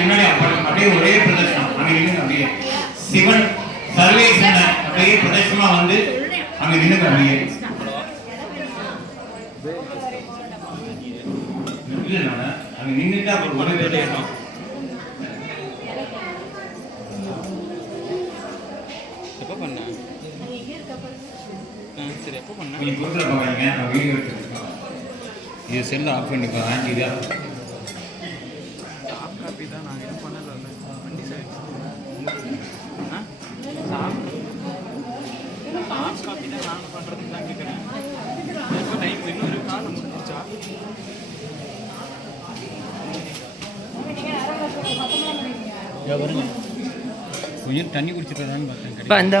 முன்னாடி அப்ப- அப்படியே ஒரே பிரதர்ஷனம் அங்க நின்று அப்படியே சிவன் சர்வேசன அப்படியே பிரதர்ஷனமா வந்து அங்க நின்று அப்படியே. இல்ல அங்க நின்னுட்டு அப்புறம் ஒரு பிரதர்ஷனம் எப்போ பண்ண? சரி எப்போ பண்ண? வீடியோ எடுத்துருக்கேன் இது செல்ல ஆஃப் காப்பி தான் நாங்கள் எதுவும் பண்ணல வண்டி சார் காப்பி தான் நாங்கள் பண்ணுறதுக்கு தான் கேட்குறேன். எப்போ டைம் இன்னொரு காலம் முடிஞ்சிச்சா கொஞ்சம் தண்ணி குடிச்சிட்டு பார்த்தேன் இப்போ அந்த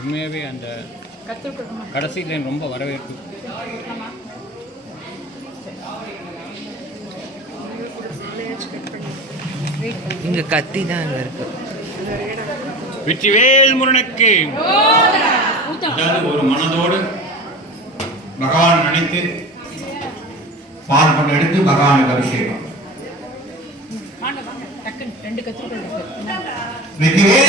உண்மையாகவே அந்த கடைசி லைன் ரொம்ப வரவேற்பு. இங்கே கத்தி தான் அங்கே இருக்கு. வெற்றிவேல் முருகனுக்கு. ஒரு மனதோடு பகவான் நினைத்து பால் கொண்டு எடுத்து பகவானுக்கு அபிஷேகம். வெற்றிவேல்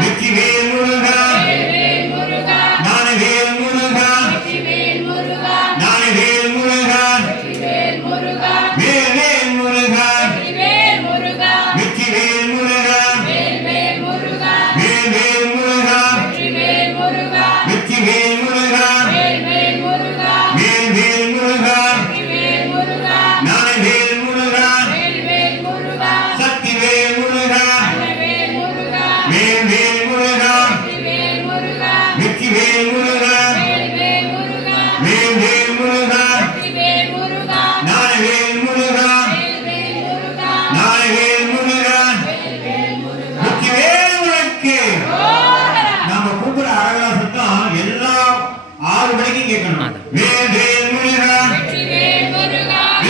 வெற்றி வேல் வேல் முருகா. வெற்றி வேல் முருகா. வேல் வேல் முருகா. ஞான வேல் முருகா. ஞான வேல் முருகா. வெற்றி வேல் முருகனுக்கு நாம கூப்பிடுற அழகா சத்தம் எல்லா ஆறு மணிக்கும் கேட்கணும். வேல்